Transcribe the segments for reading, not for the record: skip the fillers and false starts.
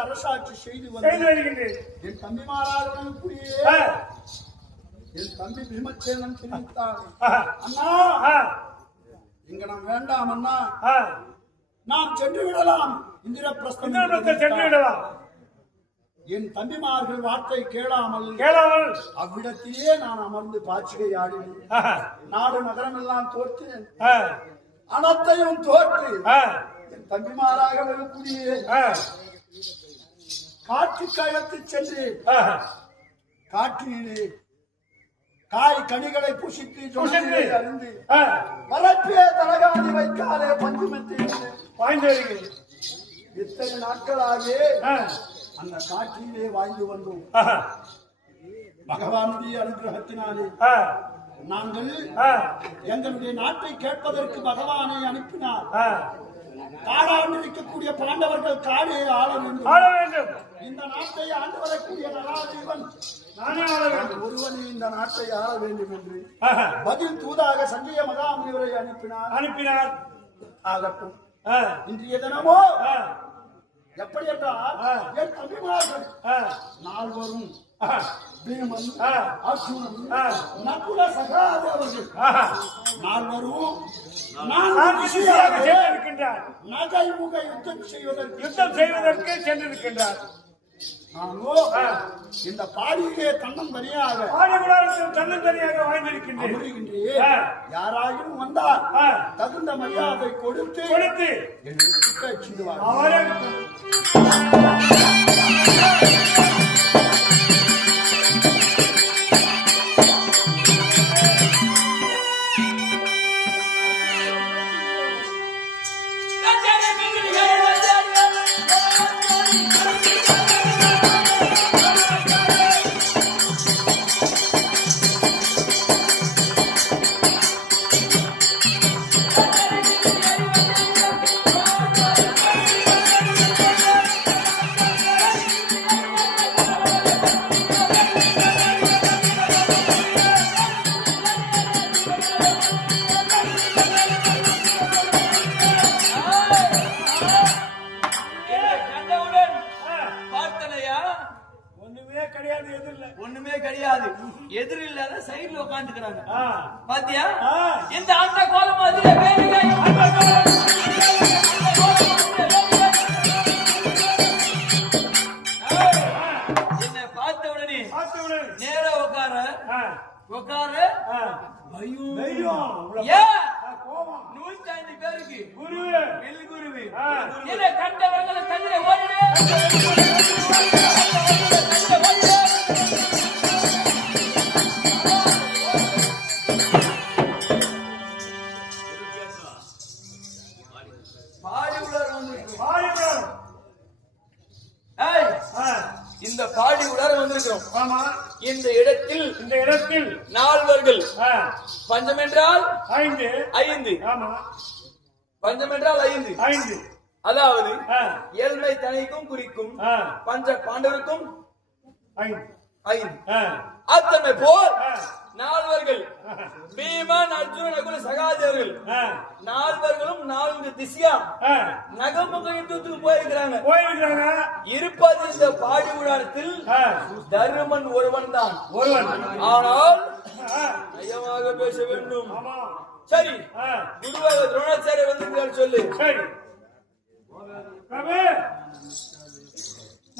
அரசாட்சி செய்து வருகின்றேன். என் தம்பிமாராக என் தம்பி பீமசேனன் தெரிவித்தான். அண்ணா இங்க நாம் வேண்டாம் அண்ணா, நாம் சென்று விடலாம். இந்திரபிரஸ்தம் சென்று விடலாம். என் தம்பிமார்கள் வார்த்தை கேளாமல் அவ்விடத்திலே நான் அமர்ந்து பாச்சிகை ஆடினேன். நாடு நகரம் எல்லாம் தோற்றேன், அனைத்தையும் தோற்று என் தம்பிமாராக வரக்கூடிய காட்டுக்கு அழைத்து சென்று காட்டிலே காய் கனிகளை புசித்து அறிந்து வரப்பே தலகாணி வைக்காதே பஞ்சுமத்தை இத்தனை நாட்களாக அந்த காட்டிலே வாழ்ந்து வந்தோம். பகவானுடைய அனுகிரகத்தினாலே நாங்கள் எங்களுடைய நாட்டை கேட்பதற்கு பகவானை அனுப்பினார். காடாண்டு இருக்கக்கூடிய பாண்டவர்கள் காடே ஆள வேண்டும். இந்த நாட்டை ஆண்டு வரக்கூடிய நகாதேவன் ஒருவனே இந்த நாட்டை ஆள வேண்டும் என்று பதில் தூதாக சஞ்சய மகாமுனிவரை அனுப்பினார். ஆகட்டும். இன்றைய தினமோ எப்படி என்றால் என் தம்பிமார்கள் நால்வரும் பீமன், அர்ஜுனன், நகுல, சகாதேவர்கள் நால்வரும் நகைமுக யுத்தம் செய்வதற்கு சென்றிருக்கின்றார். இந்த பாடியிலே தன்னந்தனியாக வாழ்ந்திருக்கின்றேன். யாராயும் வந்தால் தகுந்த மரியாதை கொடுத்து ஒண்ணுமே கிடையாது. எதிர் இல்லாத சைடுல உட்காந்துக்கிறாங்க. பாத்தியா இந்த அண்ட கோலம் மாதிரி என்ன பார்த்த உடனே நேர உட்கார நூற்றாண்டு பேருக்கு குருவி என்ன கண்டவர்களை தண்ணீரை ஓடிடு. இந்த பாடி உலர வந்திருக்கிறோம். ஆமா. இந்த இடத்தில் நால்வர்கள். பஞ்சம் என்றால் 5. ஆமா. பஞ்சம் என்றால் 5. அதாவது ஏழ்மை தனைக்கும் குறிக்கும். பஞ்ச பாண்டவருக்கும் 5. அத்தனை போர் நால்வர்கள் பீமன், அர்ஜுனன், நகுல, சகாதேவர்கள் நால்வர்களும் 4 திசையா நகமுக யுத்தத்துக்கு போயிருக்கிறாங்க. இருப்பது இந்த பாடி உடாரத்தில் தருமன் ஒருவன் தான். ஆனால் நயமாக பேச வேண்டும். சரி, குருவாக துரோணாச்சாரிய வந்திருக்காரு சொல்லு. சரி,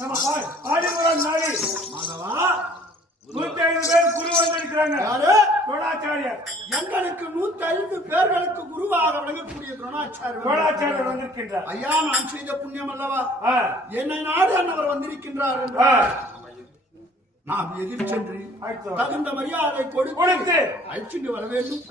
நம்ம பாடி உடாரம் நாளி 105 பேர் குரு வந்திருக்கிறாங்க. துரோணாச்சாரியர். எங்களுக்கு 105 பேர்களுக்கு குருவாக விளங்கக்கூடிய துரோணாச்சாரியர் வந்திருக்கின்றார். ஐயா, நான் செய்த புண்ணியம் அல்லவா என்னை நாடு அன்னவர் வந்திருக்கின்றார் என்றார். நாம் எதிர் சென்று தகுந்த மரியாதை கொடுத்து அழைச்சிட்டு வர வேண்டும்.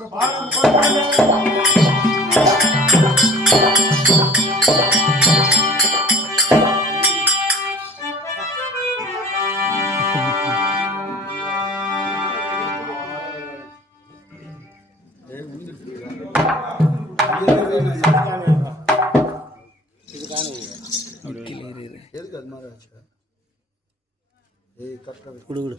குடு குடு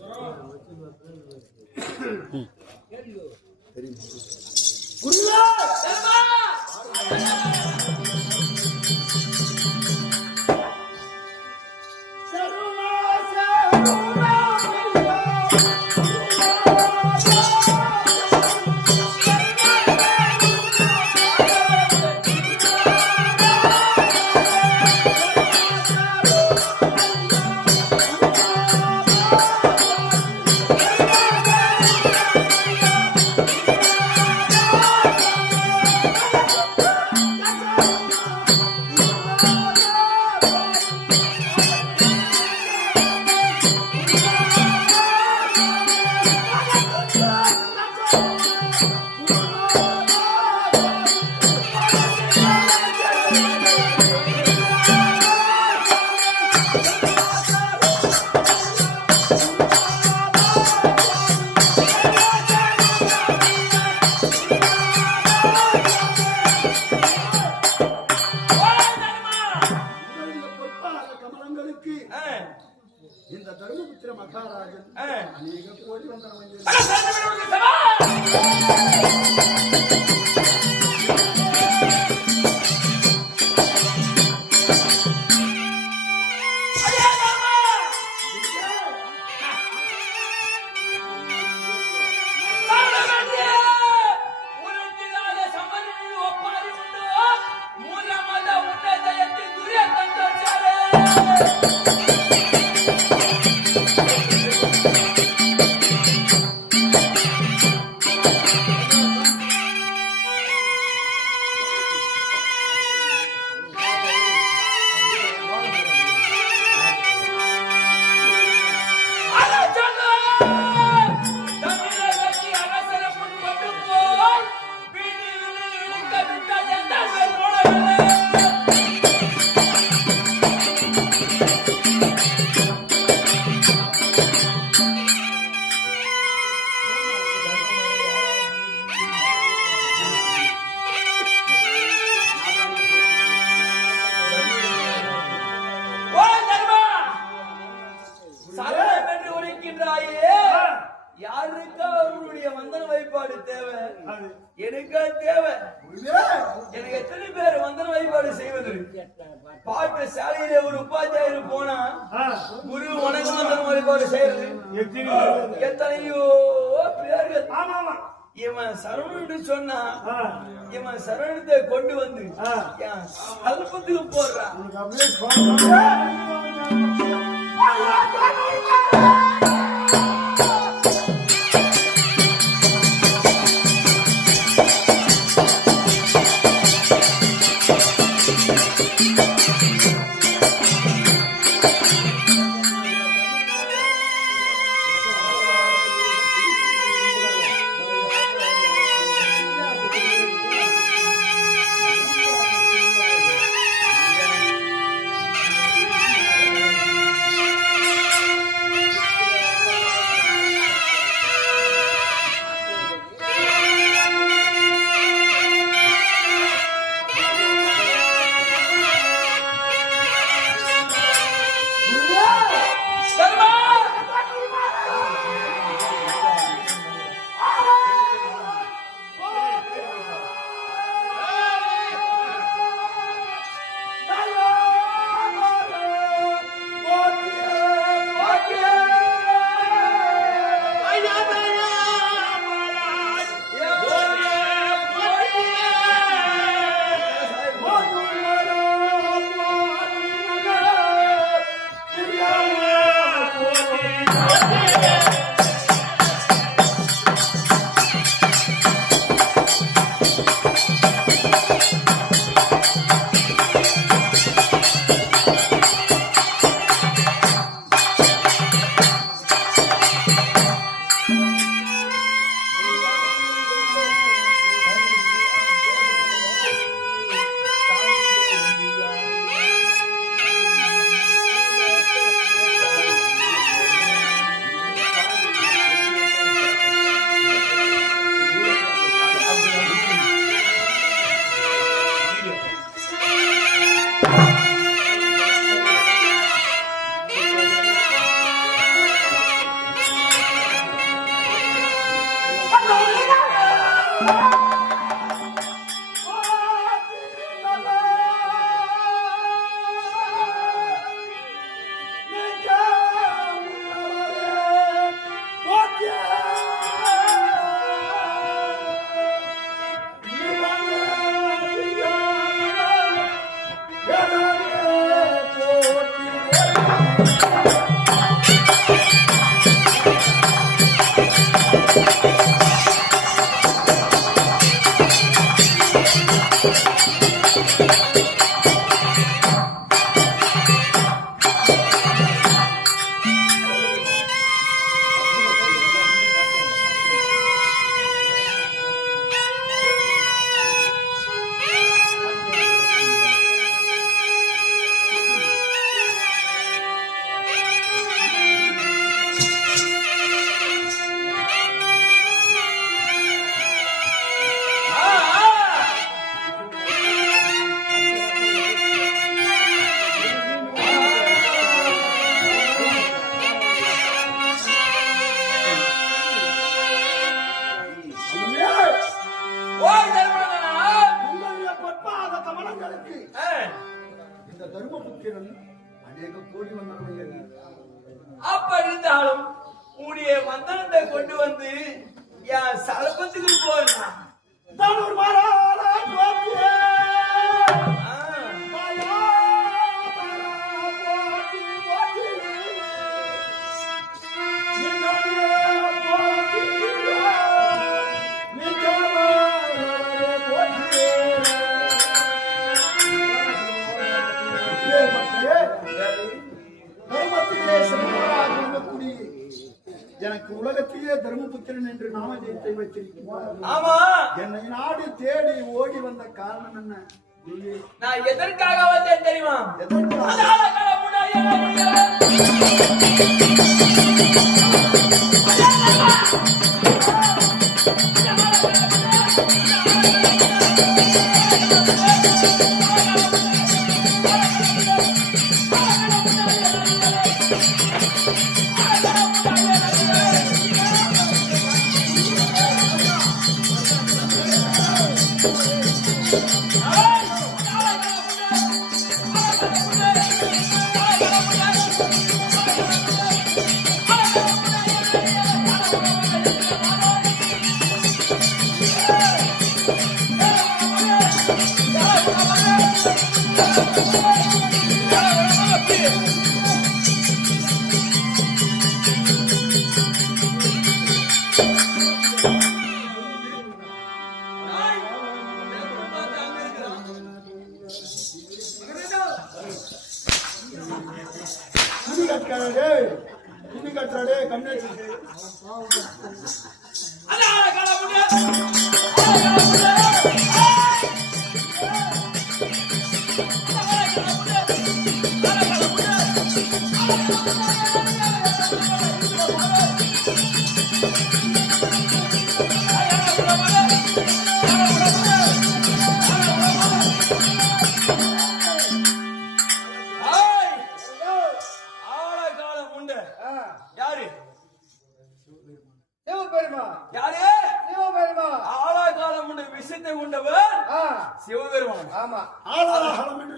இந்த தர்மபுத்திர மகாராஜன் அநேக கோடி வந்தவன். யாருக்கா அவர்களுடைய வந்தன வழிபாடு தேவை? எனக்கா தேவை? எனக்கு எத்தனை பேர் வந்தன வழிபாடு செய்வது? பாட்டு சாலையில ஒரு உபாத்தியாயர் போனா குரு வணக்க வந்தன வழிபாடு செய்யறது எத்தனையோ பேர்கள். இவன் சரவணு சொன்னா இவன் சரவணத்தை கொண்டு வந்து என் அல்பத்துக்கு போடுறான். அப்படி இருந்தாலும் உடைய வந்தனத்தை கொண்டு வந்து என் சலபத்துக்கு போறேன். தான் ஒரு மாறான போக்கியே. எனக்கு உலகத்திலே தர்மபுத்திரன் என்று நாமஜெயத்தை வச்சிருக்கிறார். ஆமா, என்னை நாடு தேடி ஓடி வந்த காரணம் என்ன? நான் எதற்காக வந்தேன் தெரியுமா?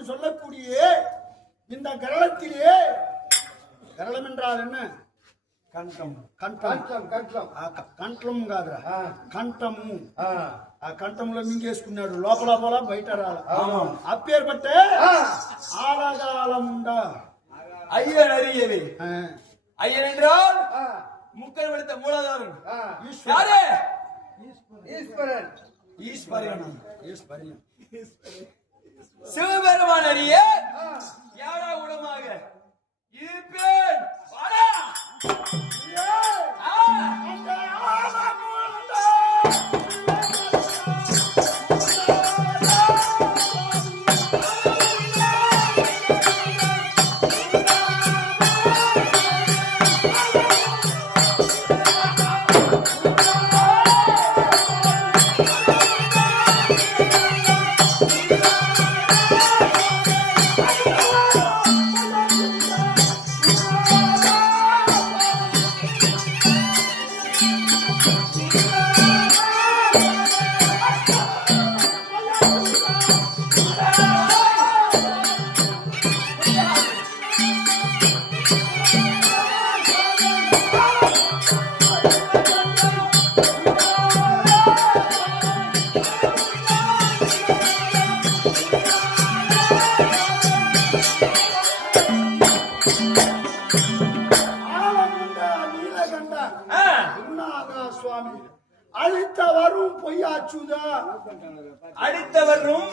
சொல்லக்கூடிய இந்த கரளத்திலே, கரளம் என்றால் என்ன? கண்டம். కంఠం కంఠము ఆ కంఠంలో మింగేసుకున్నాడు. లోపల పోలా బయట రాల. అప్పేర్పట్ట ఆలగాలముండ అయ్యన్ అరియవి. అయ్యన్ என்றால் முக்கன் வெளுத்த மூலாதாரம். யாரே? ஈஸ்வரன். ஈஸ்வரன். சிவபெருமான் அறிய யாரா உடமாக இருப்பேன். வாடா. அழித்தவரும் பொய்யாச்சுதா. அழித்தவரும்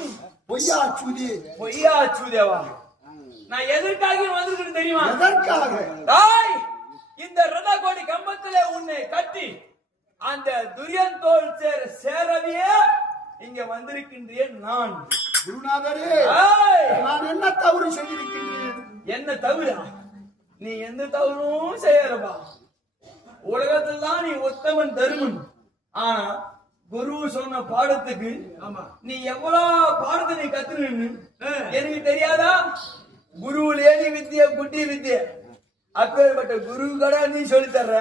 பொய்யாச்சுதி. பொய்யாச்சுதேவா? நான் எதற்காக வந்திருக்கேன் தெரியுமா? எதற்காக? இந்த ரதகோடி கம்பத்திலே உன்னை கட்டி அந்த துரியன் தோல் சேரவியே இங்க வந்திருக்கின்றேன் நான். குருநாதரே, நான் என்ன தவறு செய்திருக்கின்றேன்? என்ன தவறா? நீ எந்த தவறும் செய்யறப்பா. உலகத்தில் தான் நீ உத்தமன் தருமன். ஆனா குரு சொன்ன பாடத்துக்கு நீ எவ்வளவு பாடத்தை நீ கத்துன்னு எனக்கு தெரியாதா? குருவிலே வித்திய குட்டி வித்திய அப்பேற்பட்ட குரு கடை நீ சொல்லி தர்ற.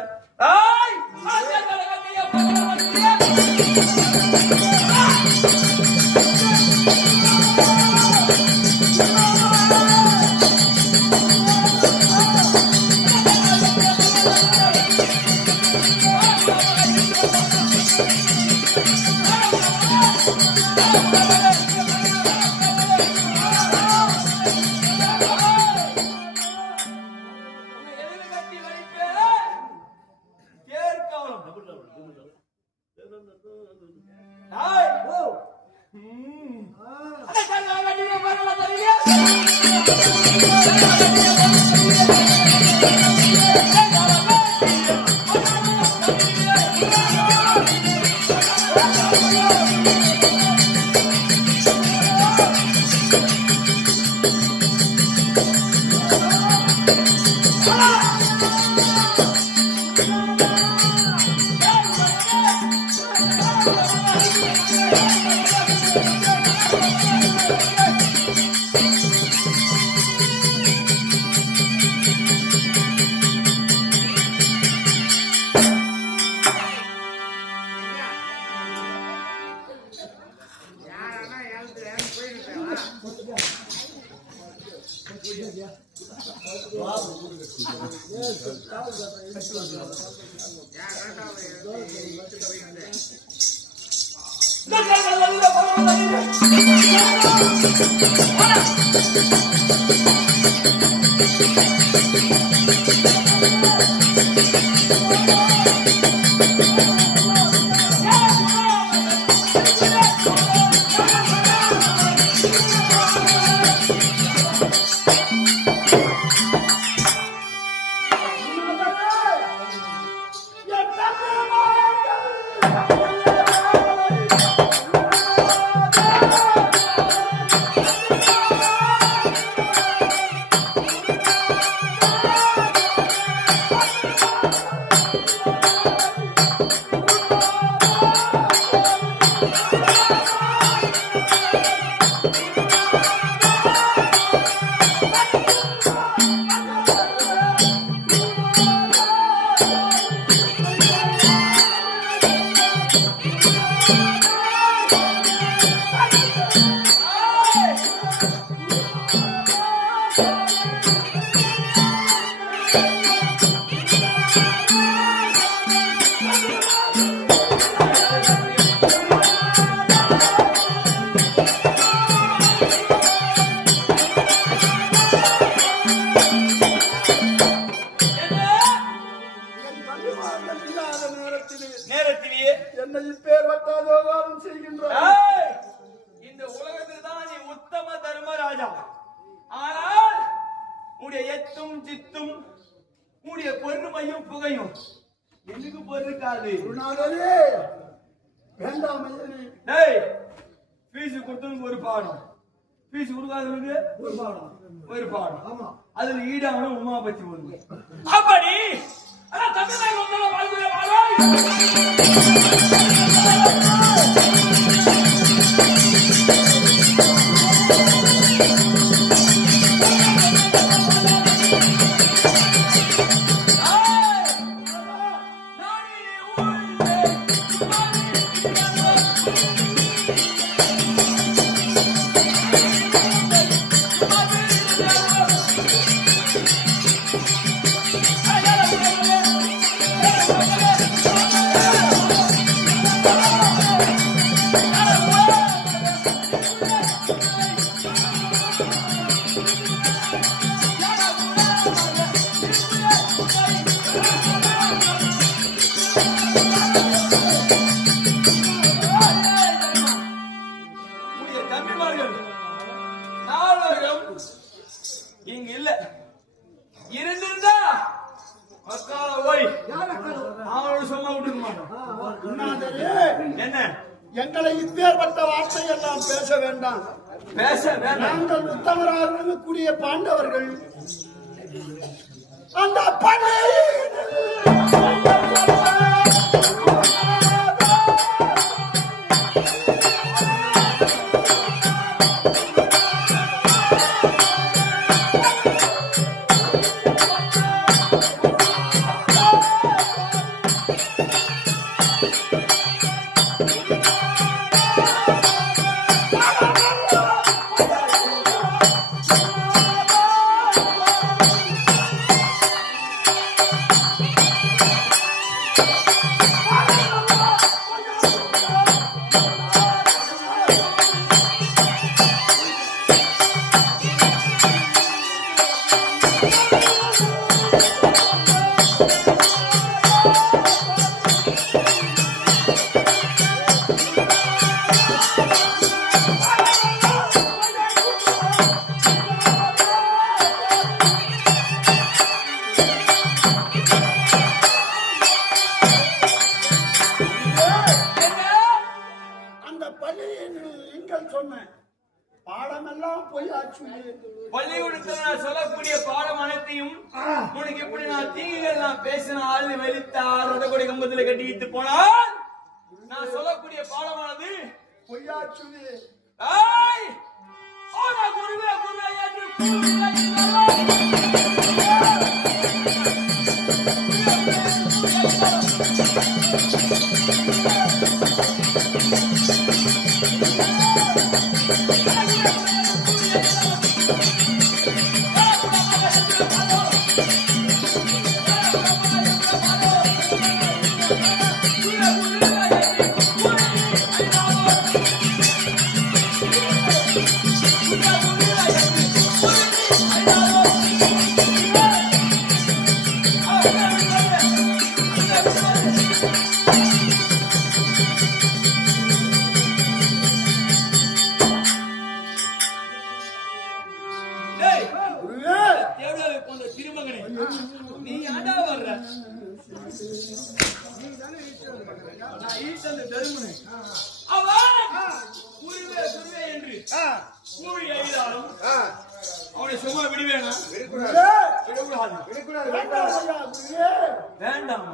நேரத்திலேயே என்னை பேர் வட்டாத விவகாரம் செய்கின்றார். ஏய், இந்த உலகத்தில் தான் நீ உத்தம தர்மராஜா. ஆனால் உடைய எத்தும் சித்தும் உடைய பொறுமையும் புகையும் எனக்கு பொறுக்காது. குருநாதரே வேண்டாம் ஐயனே. டேய், பீஸ் கொடுத்தவனுக்கு ஒரு பாடம், பீஸ் கொடுக்காதவனுக்கு ஒரு பாடம். ஒரு பாடம். ஆமா. அதுல ஈடான உமா பத்தி ஒண்ணு. அப்படி அதான் தமிழ்நாடு வந்தால வாழ்க்கை வாழ்வாய். இங்க இல்ல, இரண்டு இருந்தா அக்கால ஓய் அவனோட சொன்னா விட்டுக்க மாட்டோம். குருநாதரே என்ன எங்களை இப்பேற்பட்ட வார்த்தை எல்லாம் பேச வேண்டாம். பேச வேண்டாம். நாங்கள் உத்தமராக விளங்கக்கூடிய பாண்டவர்கள் அந்த பணி பாடமெல்லாம் போய் ஆச்சு. பள்ளிக்கூடத்தில் நான் சொல்லக்கூடிய பாடம் அனைத்தையும் உனக்கு எப்படி நான் தீங்குகள் நான் பேசினால் வெளித்தார் ரதகொடி கம்பத்தில் கட்டிக்கிட்டு போனால் நான் சொல்லக்கூடிய பாடமானது பொய்யாச்சுது. ஏய், ஓனா குருவே குருவே என்று திருமகனே நீ ஆண்டா வர்ற நான் ஈசன் தருமனே அவன் குருவே குருவே என்று கூவி அழிதாலும் அவனை சும்மா விடுவேனா? வேண்டாம்.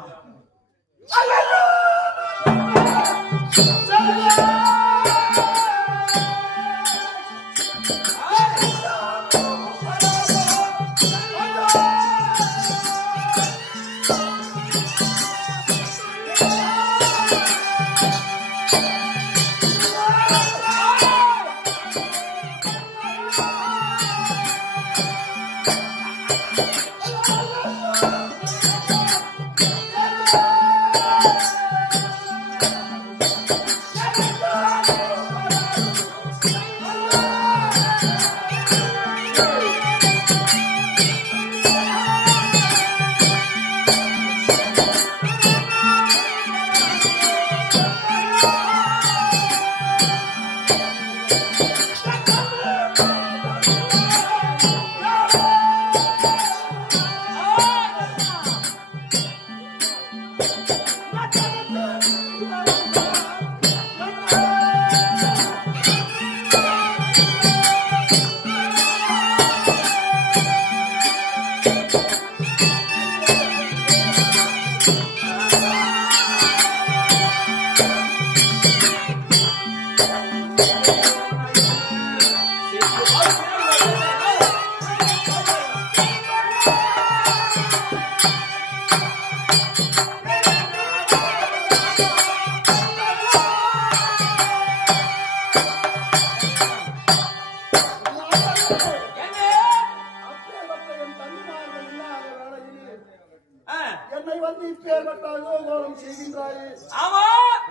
என்னை வந்து இப்பேற்பட்டால் கோலம் செய்கின்றாயே. ஆமா,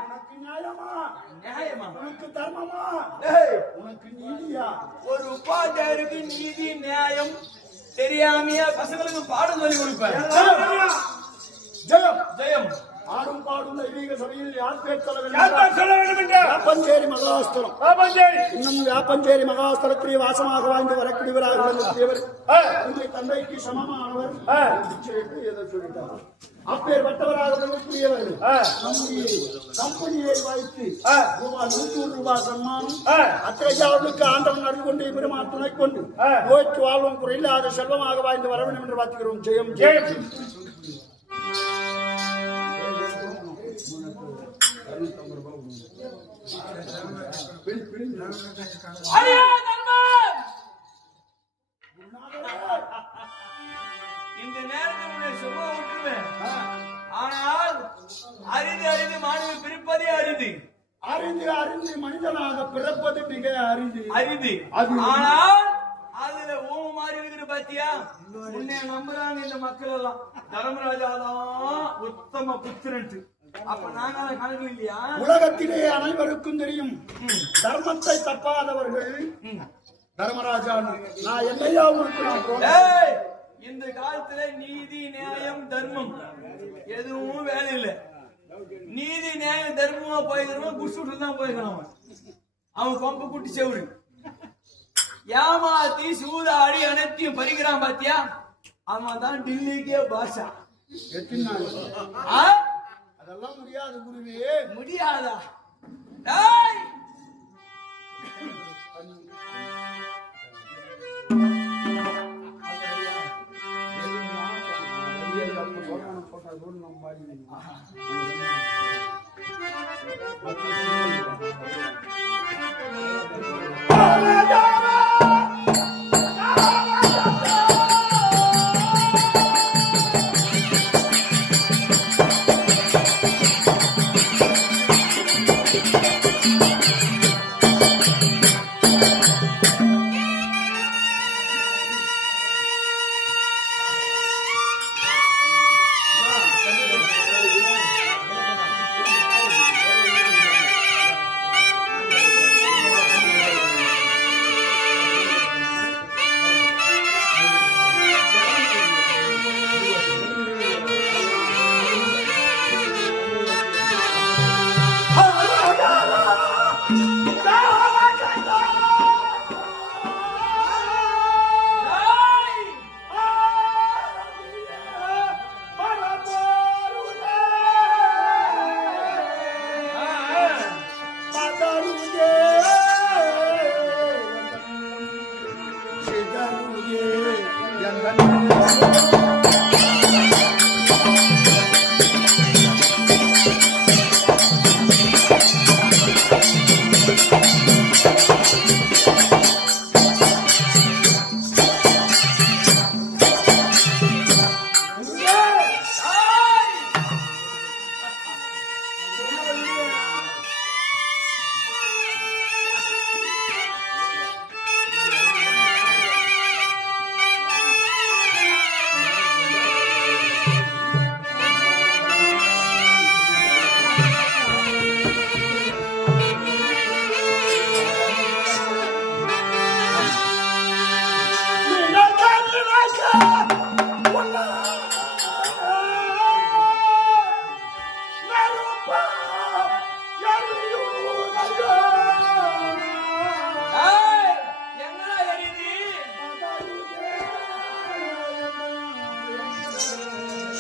உனக்கு நியாயமா? நியாயமா? உனக்கு தர்மமா? உனக்கு நீதியா? ஒரு உபாத்தியாருக்கு நீதி நியாயம் தெரியாமையா பசங்களுக்கு பாடம் சொல்லி கொடுப்பேன். ஜெயம் ஜெயம். ஆடும் பாடும் தெய்வீக சபையில் யார் பேர் சொல்ல வேண்டும் என்று வேப்பஞ்சேரி மகாஸ்தலம். இன்னும் வேப்பஞ்சேரி மகாஸ்தலத்திலே வாசமாக வாழ்ந்து வரக்கூடியவராக விளங்கக்கூடியவர் உங்கள் தந்தைக்கு சமமானவர். ஏதோ சொல்லிட்டார். அப்பேற்பட்டவராக விளங்கக்கூடியவர் கம்பெனியை வைத்து ரூபாய் 100 சன்மானம் அத்தையாவுக்கு ஆண்டவன் அருள் கொண்டு பெருமாள் துணை கொண்டு நோய்க்கு வாழ்வம் குறையில்லாத செல்வமாக வாழ்ந்து வர வேண்டும் என்று வாழ்த்துகிறோம். ஜெயம் ஜெயம். இந்த நேரத்தில் சும்மா விட்டுருவேன். ஆனால் அரிது அரிது மாணவி பிரிப்பதே அரிது. அறிந்து அறிந்து மனிதனாக பிறப்பது மிக அரிது அரிது. ஆனால் அதுல ஓம மாதிரி இருக்குது பாத்தியா? உன்னை நம்புறாங்க இந்த மக்கள் எல்லாம். தர்மராஜாதான் உத்தம புத்திரன். அப்ப நாங்க கணக்கு இல்லையா? உலகத்திலே அனைவருக்கும் தெரியும் தர்மத்தை தப்பாதவர்கள் தர்மராஜா. நான் என்னையா இந்த காலத்துல நீதி நியாயம் தர்மம் எதுவும் வேலை இல்லை. நீதி நியாயம் தர்மமா போய்க்கிறவன் குசுட்டு தான் போய்க்கிறான். அவன் கொம்பு குட்டி செவுரு ஏமாத்தி சூதாடி அனைத்தையும் பறிக்கிறான் பாத்தியா? அவன் தான் டில்லிக்கே பாஷா. அதெல்லாம் முடியாது குருவே. முடியாதா?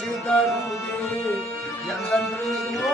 பரிசு தருதே எந்தன்றோ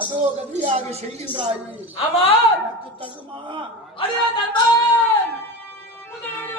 அதோ கதியாக செய்கின்றாய். ஆமா எனக்கு தகுமா? அடியா தந்தான் முதலடி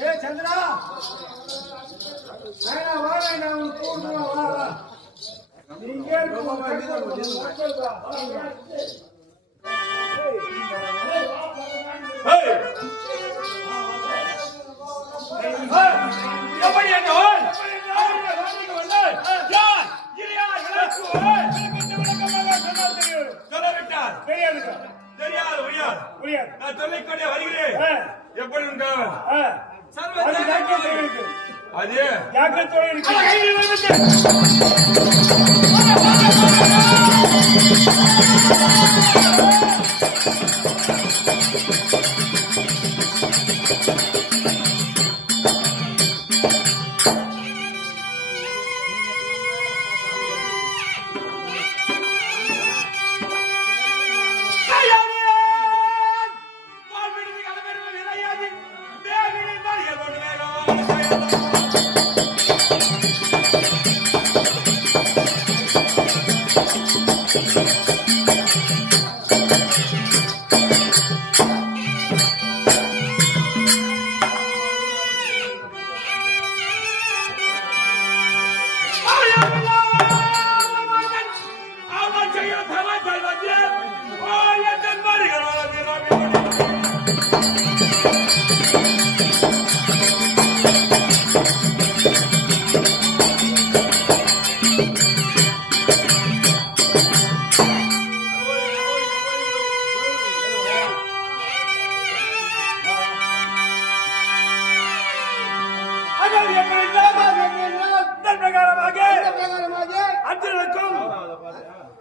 ஏய் சந்திரா ஐயா வா நான் உனக்கு கூப்பிடுறேன் வா வா நீங்க எப்படி என்றால் யார் இறையார் சொல்லவிட்டார் தெரியாது உரியார் நான் சொல்லிக்கொண்டே வருகிறேன் எப்படி உண்டாவன் அது ஜாக்கிரதையோடு இருக்கு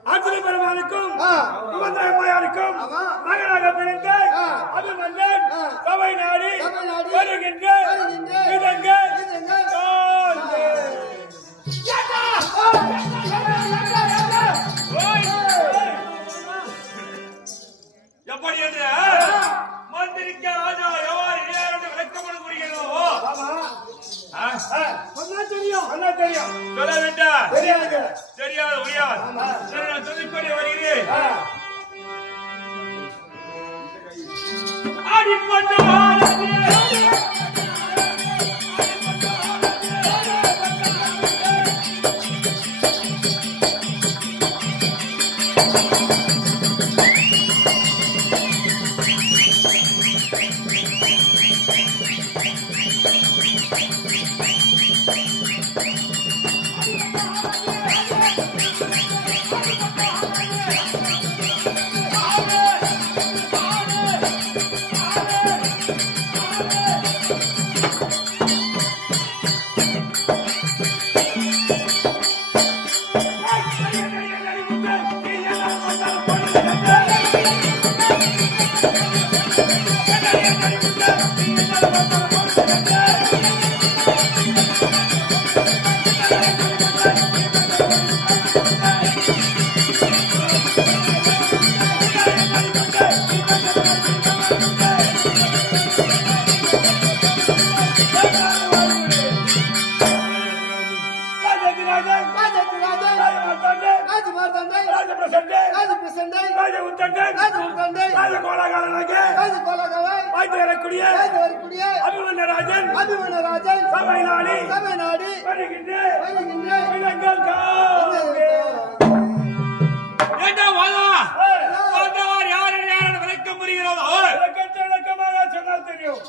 அர்ஜுன பெருமானுக்கும் மகனாக பிறந்த அபிமன்னன் சபை நாடி வருகின்ற எப்படி என்று மந்திரிக்க ராஜா எவ்வாறு இளையராஜா விளக்கப்பட கூறுகிறதோ தெரியும் சொல்ல வேண்டாம் தெரியாது தெரியாது உரியார் சரி நான் சொல்லிக்கொண்டே வருகிறேன் அபிமன்னராஜன் சபை நாடி வருகின்ற விளக்க முடிகிறதோ விளக்கமாக சொன்னால் தெரியும்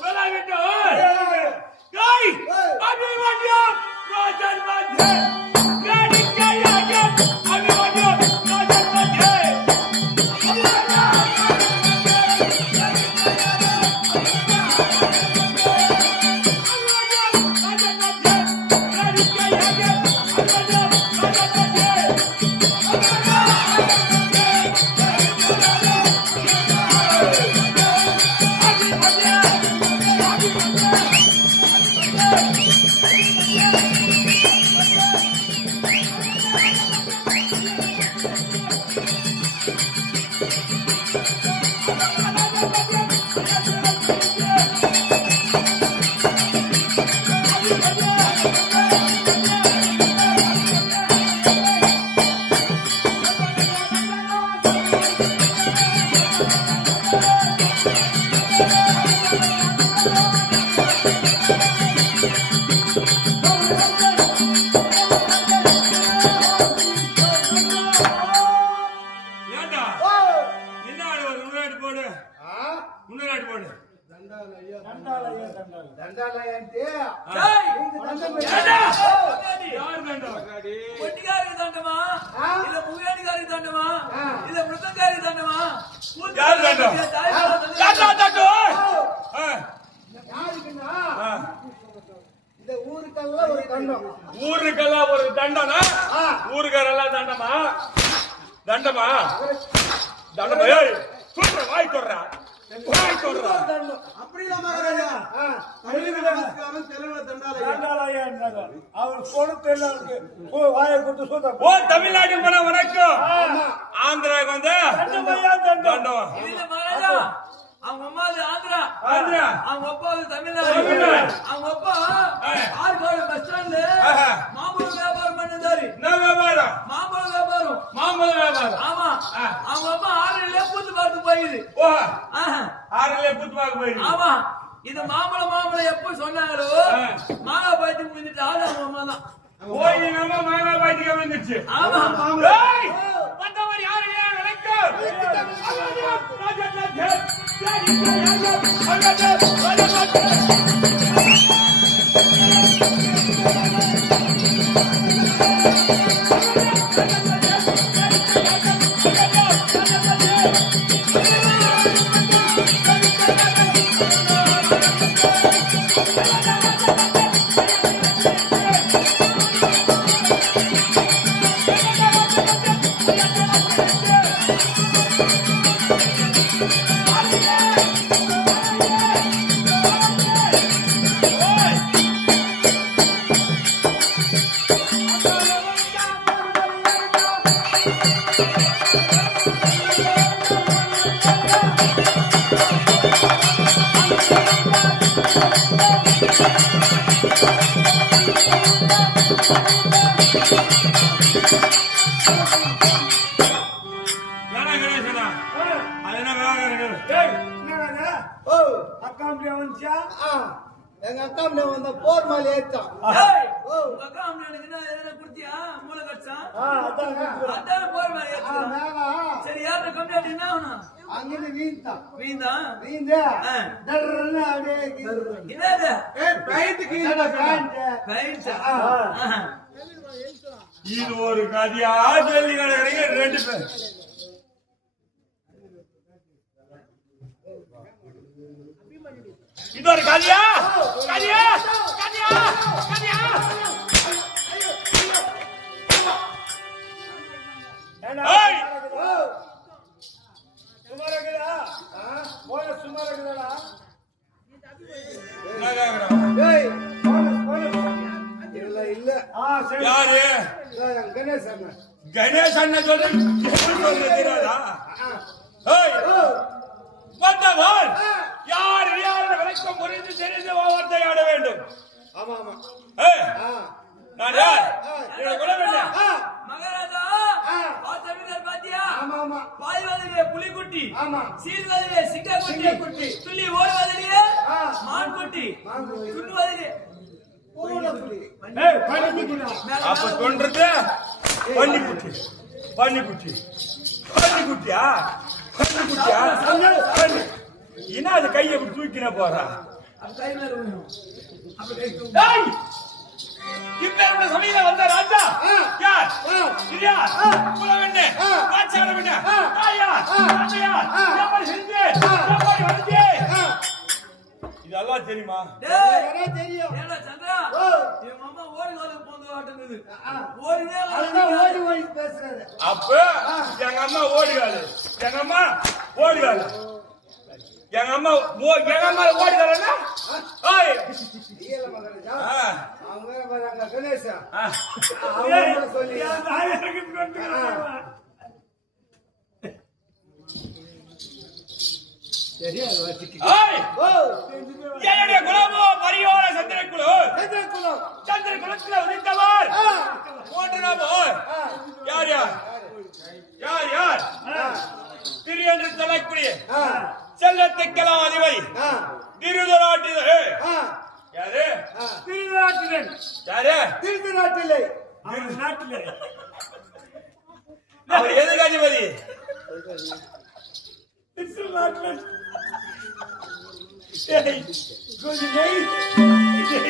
முன்னாடி போடு. దండాలయ్య అంటే யார் தண்டம்? பொட்டிகாரி தண்டமா இல்ல முகேடி காரி தண்டமா இல்ல மிருதங்காரி தண்டமா யார் தண்டம்? யாருக்குன்னா இந்த ஊருக்கெல்லாம் ஒரு தண்டம். ஊருக்கெல்லாம் ஒரு தண்டனா? ஊருக்காரெல்லாம் தண்டமா? தண்டமா? தண்டமா? ஏய், சொல்ற வாய் சொல்றா. வாய் சொல்றா. அப்படிதான் மகாராஜா. தெலுங்குல தண்டாலய்யா அவர் கொடுத்து வாயை கொடுத்து சொல்ற. ஓ, தமிழ்நாட்டுக்கு போனா வணக்கம். ஆந்திராவுக்கு வந்து தண்டம். இல்ல மகாராஜா, அவங்க அம்மா ஆந்திரா, ஆந்திரா. அவங்க அப்பா தமிழ்நாடு. அவங்க அப்பா ஆர்காடு பஸ் ஸ்டாண்ட்ல மாம்பழம் வியாபாரம் பண்ணிருந்தாரு. என்ன வியாபாரம்? மாம்பழம் வியாபாரம். மாம்பழ வியாபாரம். ஆமா, அவங்க அம்மா ஆறுல பூத்து பார்த்து போயிடுது. ஓ, ஆறுல பூத்து பார்க்க போயிடுது. ஆமா, இது மாம்பழம் எப்ப சொன்னாங்களோ மாங்காய் பாய்ச்சி முடிஞ்சிட்டு ஆளு அவங்க அம்மா தான். ஓய், எங்க அம்மா மாங்காய் பாய்ச்சிக்க வந்துருச்சு. ஆமா, ஏய், வந்தவர் யாரு? வணக்கம். எங்க அக்கா வந்த போர் மாலை ஏற்றான். உங்க அக்கா அம்மா எதனா குடுத்தியா? மூளை கட்சான் அதான போர் மாதிரி ஏத்துறான். சரி, யாரு கம்ப்ளைண்ட் என்ன ஆகணும்? அங்கிருந்து வீந்தான் வீந்தா வீந்தே டர்ன்னு அப்படியே என்னது? கைட்டு இது ஒரு கதையா சொல்லி கிடைக்கிறீங்க ரெண்டு பேர். இது ஒரு கதையா? கதையா? கதையா? கதையா? ஏய், சுமாரா போன சுமாரா இல்ல. யாரு? கணேசன். கணேசன் சொல்லி தெரியாதா? வந்தவன் யார் யார் விளக்கம் புரிந்து தெரிந்து வார்த்தையாட வேண்டும். ஆமா ஆமா. நான் யார்? குல வேண்டாம். மகாராஜா பாத்தீங்க பாத்தியா? ஆமா ஆமா. பாய்வதிலே புலிக்குட்டி, ஆமா. சீர்வதிலே சிங்கக்குட்டி, துள்ளி ஓடுவதிலே மான்குட்டி, துண்ணுவதிலே பூனைக்குட்டி. அப்ப தோன்றது பன்னிக்குட்டி. பன்னிக்குட்டி. பன்னிக்குட்டியா? பன்னிக்குட்டியா? என்ன அது கையை தூக்கின போறா? கை மேல விழும். இப்பேருடைய சபையில வந்த ராஜா யார்? யார்? குலவெண்ணே, ராஜாரவெண்ணே, தாயார், ராஜையார், எப்படி செஞ்சே, எப்படி வந்தே? இதெல்லாம் தெரியுமா? டேய் தெரியும். ஏடா சந்திரா, என் மாமா ஓடுகால போந்து ஆட்டுது. ஓடினே ஓடி ஓடி பேசுறாரு. அப்ப எங்க அம்மா ஓடுகால. எங்க அம்மா ஓடுகால. எங்க அம்மா ஓடுகாலன்னா ஓய் நீல மகராஜா. ஆ அவங்க வராங்க கணேசா. ஆ அவங்க சொல்லி என்னுடைய குலமோ பரியோர சந்திரகுலோ. சந்திரகுலத்துல உதித்தவர் யார் யார்? யார் யார்? திரு என்று சொல்லக்கூடிய செல்லத்துக்கெல்லாம் அதிபதி திருதராட்டிலே. யாரு? திருதராட்டிலன். யாரு? திருநாட்டிலே. நாட்டிலே அவர் எதுக்கு அதிபதி? It's not good. கொஞ்சம் நெய்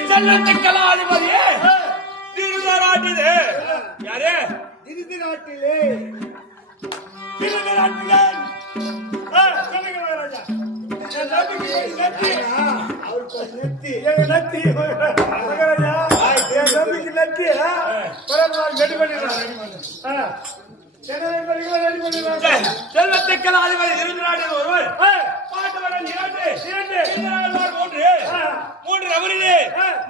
செல்லத்துக்கலாதிபதியே திருநாட்டிலே யாரு திருநாட்டிலே திருநாட்டிலே சொல்லுங்க ராஜா அவருக்கு நெத்தி நெத்தி ராஜா என் நம்பிக்கை நெத்தி ரெடி பண்ணிடுறான் செல்வத்துக்கலாதிபதி திருநாட்டில் ஒருவர் பாட்டுவரன் மூன்று நபரிலே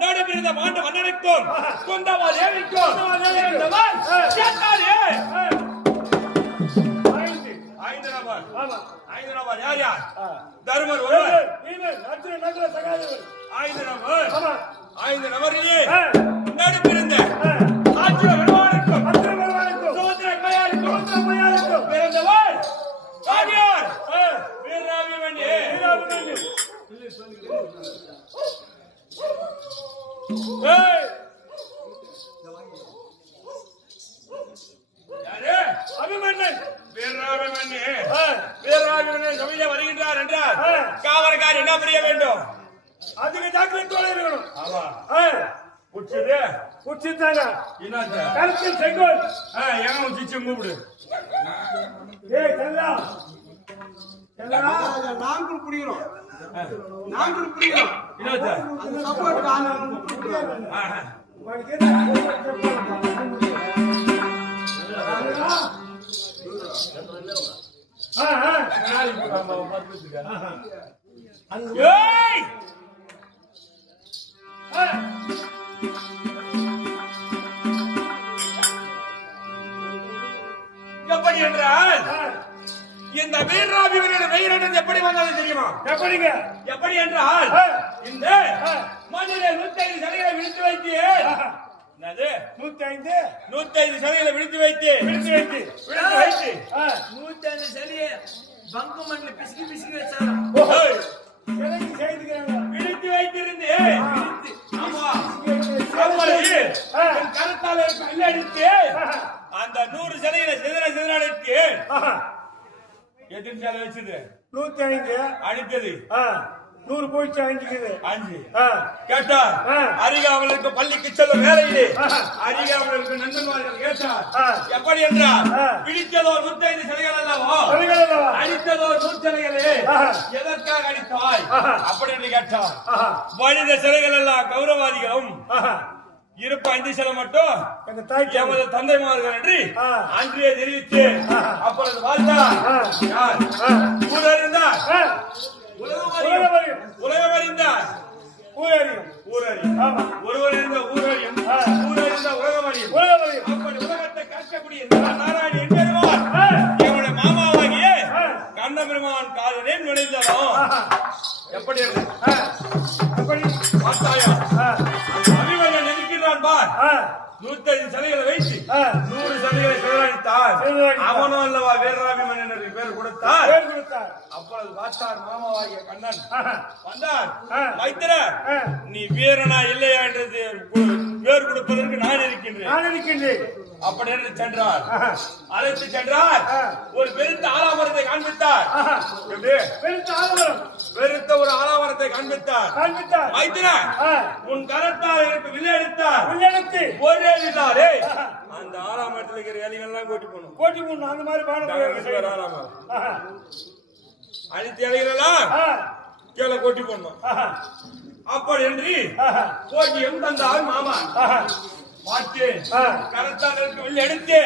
நடைபெறுந்த மாண்டு மன்னனுக்கும் குந்தமா தேவிக்கும் ஐந்து நபர் யார் யார் தர்மர் ஒருவர் ஐந்து நபரிலே நடைபெறுந்த பிறந்தவர் காவியார் வீராபிமன்யு யாரு அபிமன்னன் வீராபிமன்யு வீராபிமன்யன் சபையிலே வருகின்றார் என்றார் காவலர்கார் என்ன புரிய வேண்டும் அதுக்கு டாக்டர் தோழ இருக்கணும் ஆமா புடிச்சது புடிச்சிட்டாங்க என்னது கருத்து செங்கோல் ஏன் உச்சிச்சு கூப்பிடு ஏய் செல்லா செல்லா நாங்கள் புடிக்கிறோம் நாங்கள் புடிக்கிறோம் என்னது அந்த சப்போர்ட் காரணம் உங்களுக்கு என்ன ஏய் எப்படி என்றால் இந்த வீராபிமன்யு வெயிரன் எப்படி வந்தது தெரியுமா எப்படிங்க எப்படி என்றால் இந்த மண்ணிலே 105 சிலைகளை விழுத்து வைத்து என்னது 105 சிலைகளை விழுத்து வைத்து 105 சிலையை பங்கு மண்ணில் பிசுக்கி பிசுக்கி வச்சாங்க விழுத்து வைத்திருந்து கருத்தால் அடித்து அந்த 100 சிலைகளை சிதறடித்து எத்தனை சிலை வச்சது 105 அடித்தது 100 போயிடுச்சு 5 கேட்டார் அருகாமலுக்கு பள்ளிக்கு செல்லும் வேலையிலே அருகாமலுக்கு நண்பன்மார்கள் கேட்டார் எப்படி என்றார் பிடித்ததோ 105 சிலைகள் அல்லவோ அடித்ததோ 100 சிலைகளே எதற்காக அடித்தாய் அப்படி என்று கேட்டார் மனித சிலைகள் எல்லாம் கௌரவாதிகளும் இருப்ப 5 சிலை மட்டும் எமது தந்தைமார்கள் என்று அன்றைய தெரிவித்து அப்பொழுது வாழ்ந்தார் யார் ஊரறிந்தார் உலகம் அறிந்தார் ஒருவர் இருந்த ஊரறியும் ஊரறிந்த உலகம் அறியும் அப்படி உலகத்தை கற்கக்கூடிய நாராயணன் என்பருவார் என்னுடைய மாமாவாகிய கண்ண பெருமான் காதலே நுழைந்ததோ எப்படி பார்த்தாயா அபிமன்யன் எதிர்க்கிறான் பார் 105 சிலைகளை வைத்து 100 சிலைகளை சிதறடித்தார் அவனும் அல்லவா வீராபிமன்யன் என்று பேர் கொடுத்தார் அப்பொழுது பார்த்தார் மாமாவாகிய கண்ணன் வந்தார் வைத்திர நீ வீரனா இல்லையா என்றது பேர் கொடுப்பதற்கு நான் இருக்கின்றேன் அப்படி என்று சென்றார் அழைத்து சென்றார் ஒரு பெருத்த ஆலாமரத்தை காண்பித்தார் பெருத்த ஒரு ஆலாமரத்தை காண்பித்தார் வைத்திர உன் கரத்தால் எனக்கு வில்லையடித்தார் ஒரே விதாரே அந்த ஆலாமரத்தில் இருக்கிற இலைகள்லாம் கோட்டி போகணும் அந்த மாதிரி ஆலாமரம் அனைத்து இலைகளெல்லாம் கீழே கொட்டி போடணும் அப்படி என்று கோட்டியம் தந்தார் மாமா பார்த்து கரத்தால் இருக்கு வில்லை எடுத்து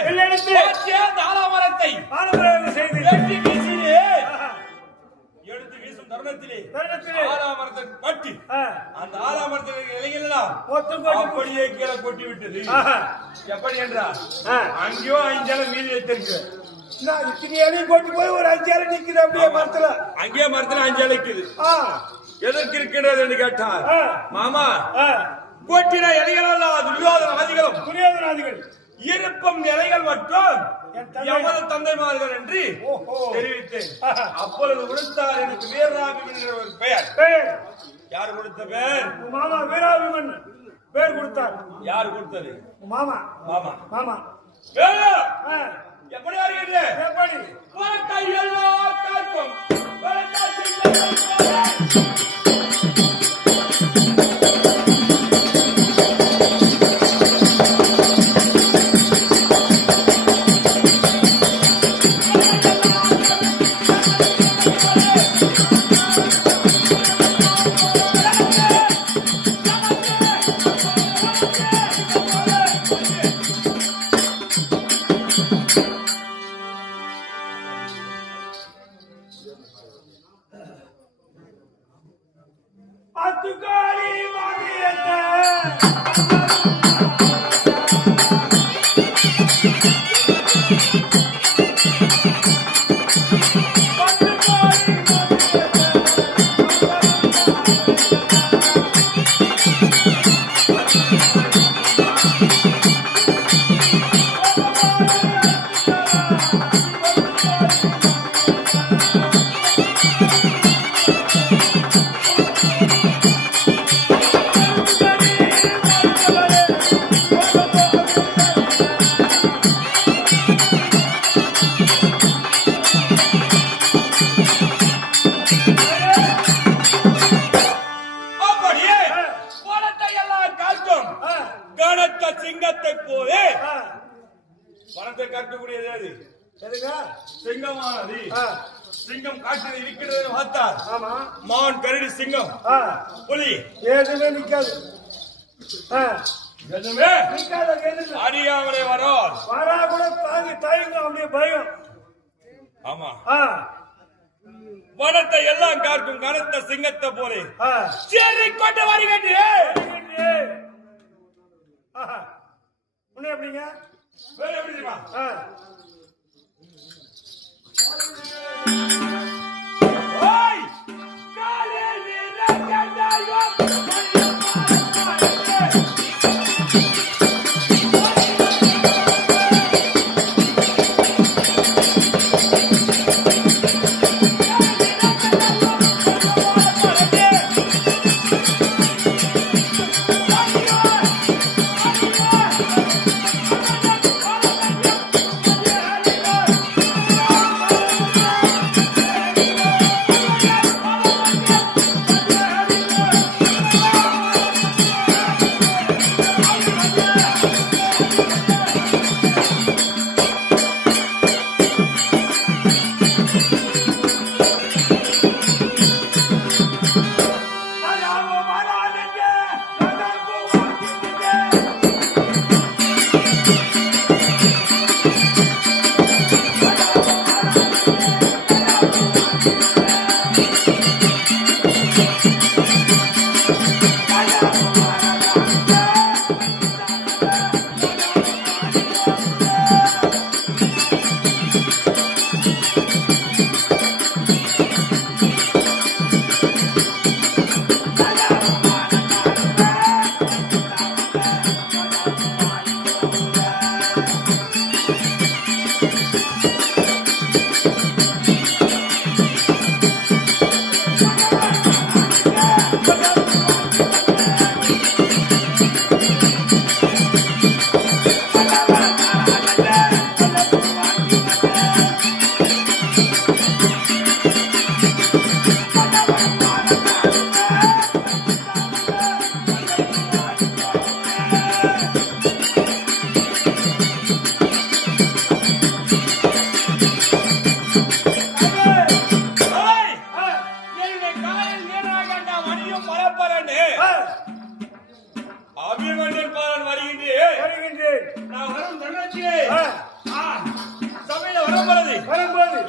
ஆலாமரத்தை செய்து எடுத்து வீசும் தருணத்திலே ஆலாமரத்தை பட்டி அந்த ஆலாமரத்தில் இலைகள் எல்லாம் அப்படியே கீழே கொட்டி விட்டது எப்படி என்றால் அங்கேயோ 5 இலை மீதி வைத்திருக்கு கொட்டி போய் ஒரு 5 இலை நிக்குது அப்படியே மரத்துல அங்கேயே மரத்துல 5 இலை இருக்குது எதற்கு இருக்கின்றது என்று கேட்டார் மாமா கொட்டின இலைகள் துரியோதனாதிகள் இருப்பும் இலைகள் மற்றும் எமது தந்தைமார்கள் என்று தெரிவித்தேன் அப்பொழுது கொடுத்தார் எனக்கு வீராபிமன்யன் என்ற ஒரு பெயர் யார் கொடுத்த பெயர் மாமா வீராபிமன்யன் பேர் கொடுத்தார் யார் கொடுத்தது மாமா மாமா மாமா எப்படி வருகின்றே? எப்படி? வரத்தை எல்லாம் காக்கும் வரத்தை சிங்கத்தை அத்துக்காரி மாமியத்தை அப்படியே வரத்தை எல்லாம் காக்கும் கனத்த சிங்கத்தை போலே பணத்தை காக்கக்கூடியது அது எதுங்க? சிங்கமானது சிங்கம் காட்டில் இருக்கிறது பார்த்தார் ஆமா. மான் கரடி சிங்கம் புலி எதுவுமே நிக்காது. எதுவுமே நிக்காத எதுவுமே. அறியாமலே வரோம். வரா கூட தாங்கி தயங்க அப்படியே பயம். ஆமா ஆ, வனத்தை எல்லாம் காக்கும் கனத்த சிங்கத்தை போலே ஆ. சரி கொண்டு வருகின்றேன். ஆஹா. உன்னை எப்படிங்க? வேற எப்படி தெரியுமா? ஆ. ஓய் காலே நீரங்கண்டாயோ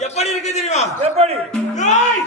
எப்படி இருக்கு தெரியுமா? எப்படி? ஏய்!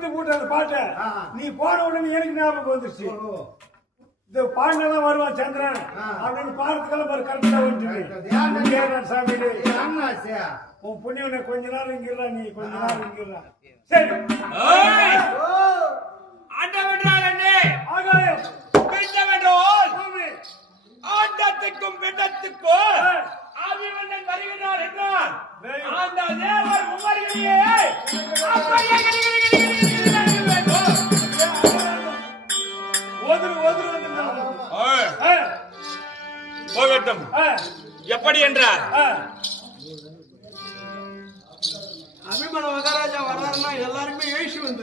விட்டு போட்டு அந்த பாட்டை நீ போன உடனே எனக்கு ஞாபகம் வந்துருச்சு. இந்த பாண்டெல்லாம் வருவான் சந்திரன் அப்படின்னு பாடத்துக்கெல்லாம் பாரு கரெக்டா வந்துட்டு சாமி உன் புண்ணியவனை கொஞ்ச நேரம் இங்கிடுறா, நீ கொஞ்ச நேரம் இங்கிடுறா. சரி ஆகாயம் ஆண்டத்துக்கும் பிண்டத்துக்கும் அபிமன்னன் வருகிறார் என்றார். அந்த தேவர் மும்மரிகளையே அப்படியே போகட்டும். எப்படி என்றார்? அபிமன மகாராஜா வர்றாருன்னா எல்லாருமே ஏசி வந்து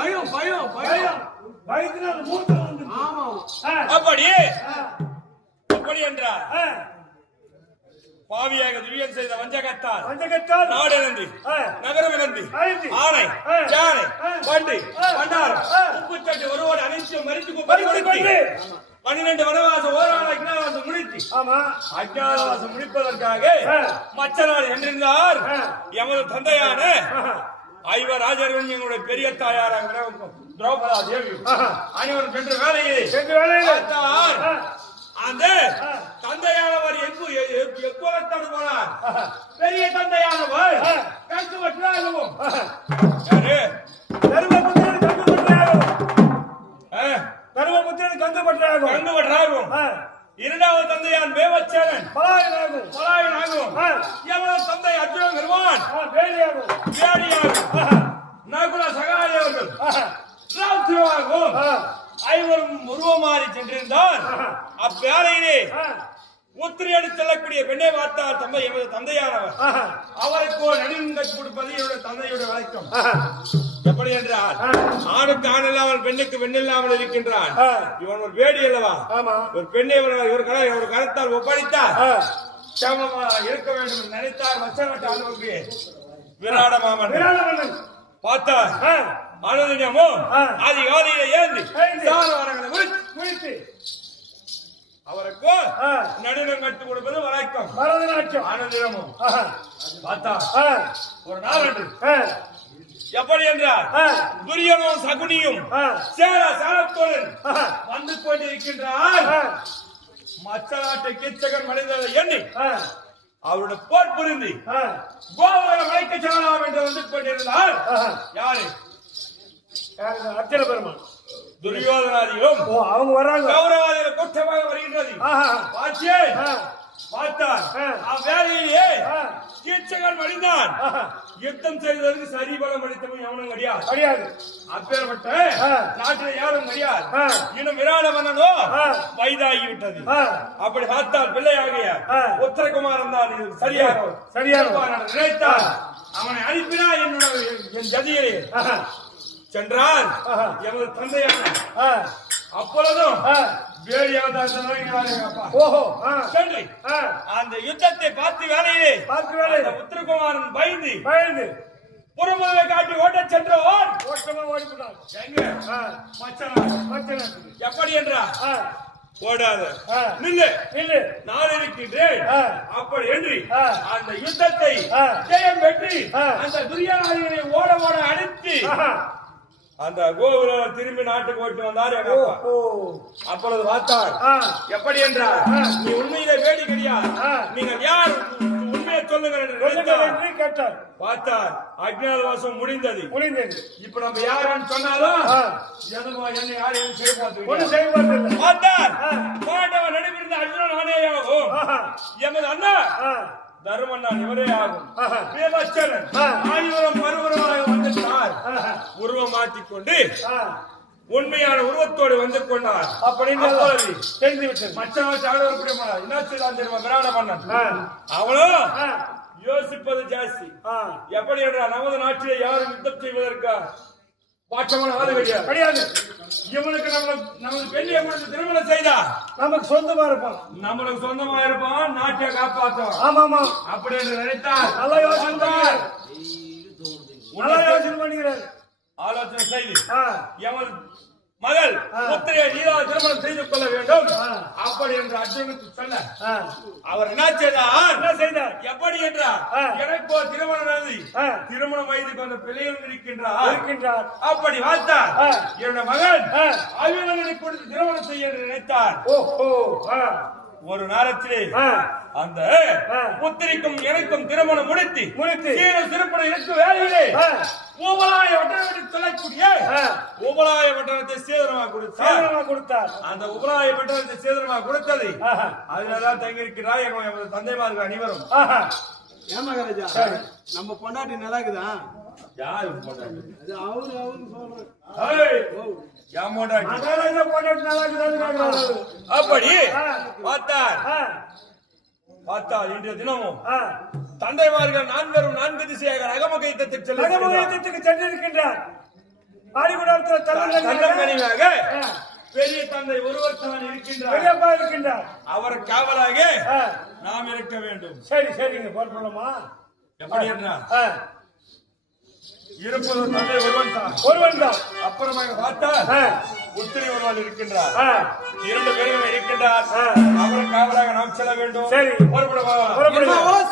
பயம் பயம் பயம் பயத்தினால மூத்தம் வந்து. ஆமா அப்படி அப்படி என்றார். பாவியாக துரியன் செய்த வஞ்சகத்தால் நாடு இழந்து நகரம் இழந்து ஆணை யானை வண்டி பண்டாரம் உப்புச்சட்டு ஒருவோடு அனைத்தும் மறித்து 12 வனவாசம் ஓரான அஜ்ஞாதவாசம் முடித்து அஜ்ஞாதவாசம் முடிப்பதற்காக மச்ச நாடு என்றிருந்தார். எமது தந்தையான ஐவராஜர்கள் எங்களுடைய பெரிய தாயாராக திரௌபதா தேவி அனைவரும் சென்ற வேலையை அந்த தந்தையானவர் எக்குலத்தோடு போனார். பெரிய தந்தையானவர் கங்கு பற்றாகவும் தர்மபுத்திரன் கங்கு பற்றாகும். இரண்டாவது தந்தையான் வேவச்சேரன் பலாயனாகும். எமது தந்தை அர்ஜுனன் பெருமான் வேடியாகும். நகுல சகாதேவர்கள் ராவுத்திரவாகவும் ஐவரும் உருவமாறி சென்றிருந்தார். அப்பேரையிலே உத்திரையடி செல்லக்கூடிய பெண்ணை பார்த்தார் தம்பை எமது தந்தையானவர். அவருக்கு நடுங்கச் கொடுப்பது என்னுடைய தந்தையுடைய வழக்கம். எப்படி என்றால் ஆணுக்கு ஆண் இல்லாமல் பெண்ணுக்கு பெண் இல்லாமல் இருக்கின்றான். இவன் ஒரு வேடி அல்லவா? ஒரு பெண்ணை ஒரு கரத்தால் ஒப்படைத்தார். இருக்க வேண்டும் என்று நினைத்தார். மச்சநாட்டு ஆளுநருக்கு விராட மாமன் பார்த்தார். அனுதினமும் அதிகாலையில ஏந்தி சாரவாரங்களை முடித்து அவருக்கு நடுனம் கற்றுக் கொடுப்பது வழக்கம். அனுதினமும் பார்த்தார். ஒரு நாள் அன்று எப்படி என்றார்? துரியனும் சகுனியும் சேரத்தோடு வந்து கொண்டிருக்கின்றார். மச்ச நாட்டு கிச்சகன் மனிதர்களை எண்ணி அவருடைய போர் புரிந்து கோவலம் அழைக்க செல்லலாம் என்று வந்து கொண்டிருந்தார். யாரு? அர்ச்சன பெருமான் துரியோதனாதிகளும் அவங்க வர்றாங்க. கௌரவாதிகள் கூட்டமாக வருகின்றது. பார்த்தார். அவ்வேளையிலே கீச்சகன் மடிந்தான். யுத்தம் செய்வதற்கு சரிபலம் அளித்தவன் எவனும் கிடையாது. அப்பேற்பட்ட நாட்டில் யாரும் கிடையாது. இன்னும் விராட மன்னனோ வயதாகிவிட்டது. அப்படி பார்த்தால் பிள்ளையாகிய உத்தரகுமாரன் தான் சரியாக நினைத்தார். அவனை அனுப்பினா என் ஜதியிலே சென்றார். எமது தந்தையான அப்பொழுதும் வேடி அந்த யுத்தத்தை பார்த்து வேலையிலே உத்தரகுமாரன் பயந்து புறமுதலை காட்டி ஓட்ட சென்றோர் ஓடிவிட்டார். எப்படி என்றார்? ஓடாத நில்லு நான் இருக்கின்றேன் அப்படி என்று அந்த யுத்தத்தை ஜெயம் பெற்று அந்த துரியோதனனை ஓட அடித்து அந்த கோகுலம் திரும்பி நாட்டுக்கு ஓட்டு வந்தார். அப்பொழுது பார்த்தார். எப்படி என்றார்? நீ உண்மையிலே வேடி கிடையாது. நீங்கள் யார் உண்மையை சொல்லுங்கள் என்று கேட்டார். பார்த்தார். அஜ்ஞாதவாசம் முடிந்தது. இப்ப நம்ம யாருன்னு சொன்னாலும் என்னை யாரையும் செய்ய பார்த்தார். பாண்டவன் நடுவிருந்த அர்ஜுனன் ஆனேயாகும். எமது அண்ணா தருமண்ணா இவரே ஆகும். ஆயிரம் மறுபுறமாக வந்துட்டார். உருவம் மாற்றிக்கொண்டு உண்மையான உருவத்தோடு வந்து கொண்டார். அப்படின்னு தெரிந்து விட்டது. மற்றவர்கள் என்ன செய்தான் தெரியுமா? விராட மன்னன் அவளும் யோசிப்பது ஜாஸ்தி. எப்படி என்றால் நமது நாட்டிலே யாரும் யுத்தம் செய்வதற்கா பாற்றமான ஆளு கிடையாது. இவனுக்கு நமது பெண்ணை கொடுத்து திருமணம் செய்தா நமக்கு சொந்தமா இருப்பான். நாட்டை காப்பாற்றுவான். ஆமா அப்படி என்று நினைத்தார். நல்ல யோசனை பண்ணுகிறார். ஆலோசனை செய்து எமது மகள் புத்திரியை நீதான் திருமணம் செய்து கொள்ள வேண்டும் அப்படி என்று அர்ஜுனுக்கு சொல்ல அவர் என்ன செய்தார் எப்படி என்றார் எனக்கோ திருமணம் நடந்து திருமணம் வயதுக்கு வந்த பிள்ளைகள் இருக்கின்றார் அப்படி பார்த்தார் என்னுடைய மகன் அபிமன்யுவை கொடுத்து திருமணம் செய்ய என்று நினைத்தார் ஒரு நேரத்திலே அந்த புத்திரிக்கும் எனக்கும் திருமணம் முடித்து சிறப்புடன் இருக்கும் வேலையிலே ஊபலாய வட்டணத்தை சொல்லக்கூடிய ஊபலாய வட்டணத்தை சேதனமாக கொடுத்தார் அந்த ஊபலாய வட்டணத்தை சேதனமாக கொடுத்தது அதுலதான் தங்கியிருக்கிறார் எமது தந்தைமார்கள் அனைவரும் ஏன் மகாராஜா நம்ம பொண்டாட்டி நல்லா இருக்குதான் யாரு பொண்டாட்டி அப்படி பார்த்தார் இன்றைய தினமும் தந்தைமார்கள் நான்கு திசையாக அகமகைத்தத்துக்கு சென்றிருக்கின்றார் பெரிய தந்தை ஒருவர் தான் இருக்கின்றார் அவர் காவலாக நாம் இருக்க வேண்டும். சரி சரிங்க போறோமா எப்படி என்றார் இருப்பது தந்தை ஒருவன் தான் அப்புறமாக பார்த்தார் புத்திரி ஒருவன் இருக்கின்றார் இரண்டு பேரும் இருக்கின்றார் அவர் காவலாக நாம் செல்ல வேண்டும். சரி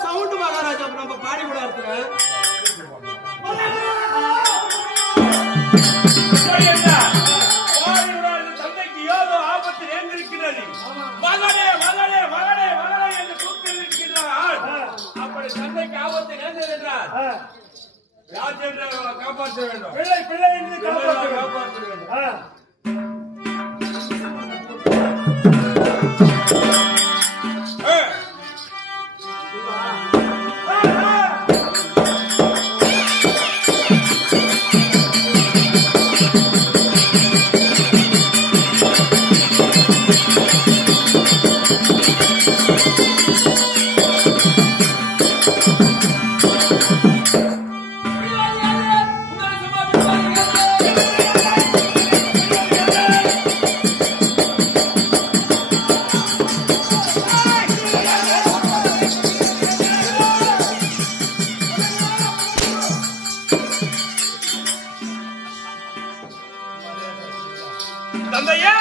சவுண்ட் மகாராஜா நம்ம பாடி கூட இருக்கிறேன் தந்தைக்கு ஏதோ ஆபத்து நேர்ந்திருக்கிறது மகனே மகனே மகனே மகனே என்று கூப்பிட்டிருக்கிறார். அப்படி தந்தைக்கு ஆபத்து நேர்ந்தது என்றார் ராஜேந்திர காப்பாற்ற வேண்டும். பிள்ளை என்று காப்பாற்ற வேண்டும். தந்தையே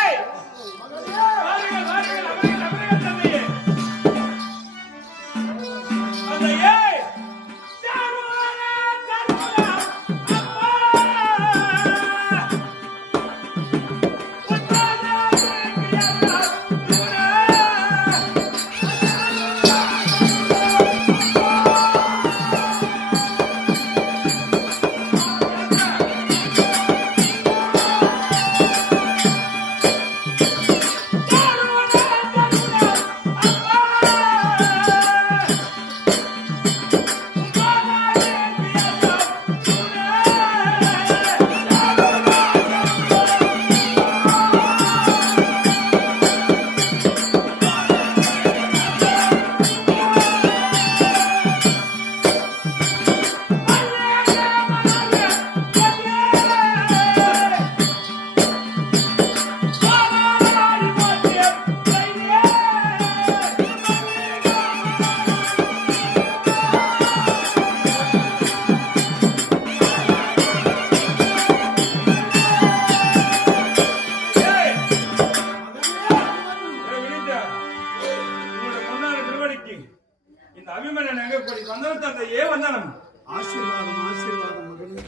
இந்த அபிமன்யன் எங்க போய் வந்தவன் தந்தையே வந்தானம். ஆசீர்வாதம் ஆசீர்வாதம் மகனே.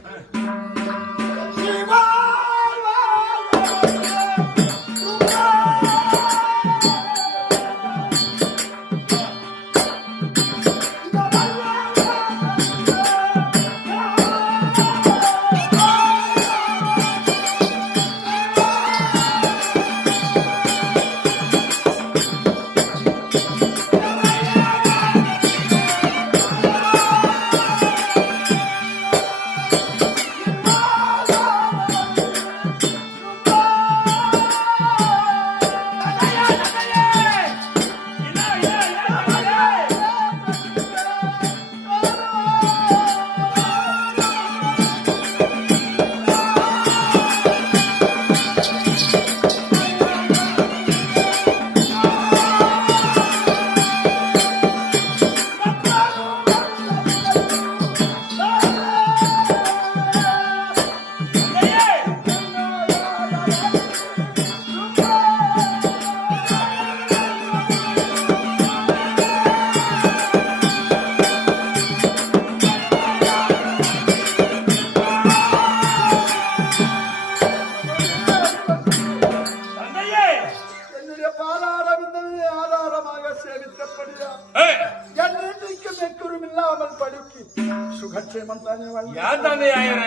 தந்தை ஆயிர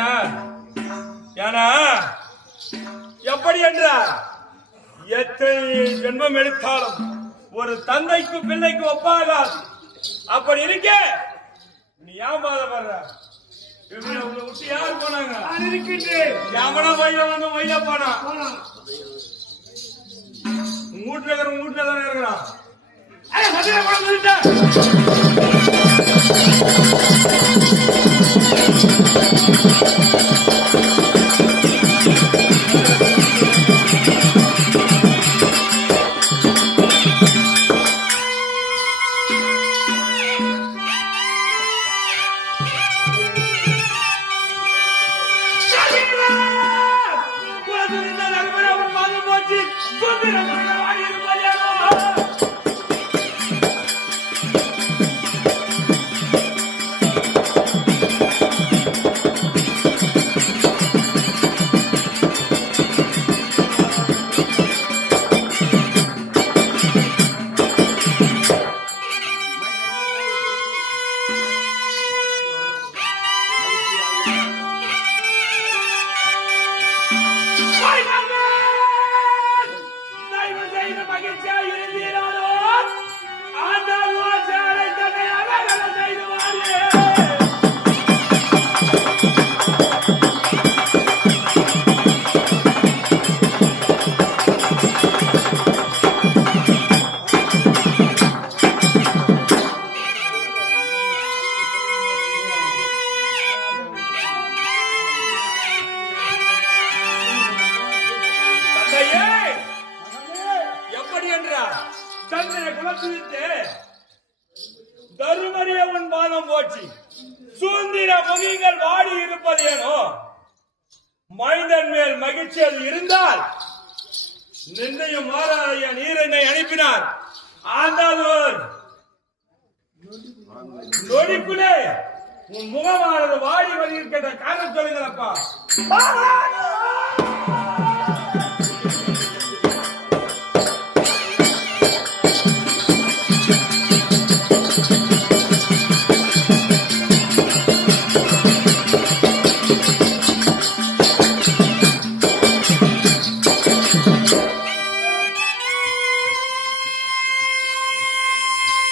ஏன்னா எப்படி என்றார் எத்தனை ஜென்மம் எடுத்தாலும் ஒரு தந்தைக்கு பிள்ளைக்கு ஒப்பாகாது. அப்படி இருக்க நீ ஏன் பாதப்படுற? இவனை விட்டு யாரு போனாங்க? எவனா வயல வந்து வயல போனா மூட்டுல தானே இருக்கிறான். எப்படி என்றார் சந்திர குலத்திலிருந்து தருமரிய உன் பாதம் போச்சு சுதந்திர முகிகள் வாடி இருப்பதேனோ மைந்தன் மேல் மகிழ்ச்சியில் இருந்தால் நிர்ணயம் மாறாய நீர் என்னை அனுப்பினார். ஆண்டாள் நொடிக்குள்ளே உன் முகமானது வாடி வருகின்ற காரணம் சொல்லுங்களப்பா.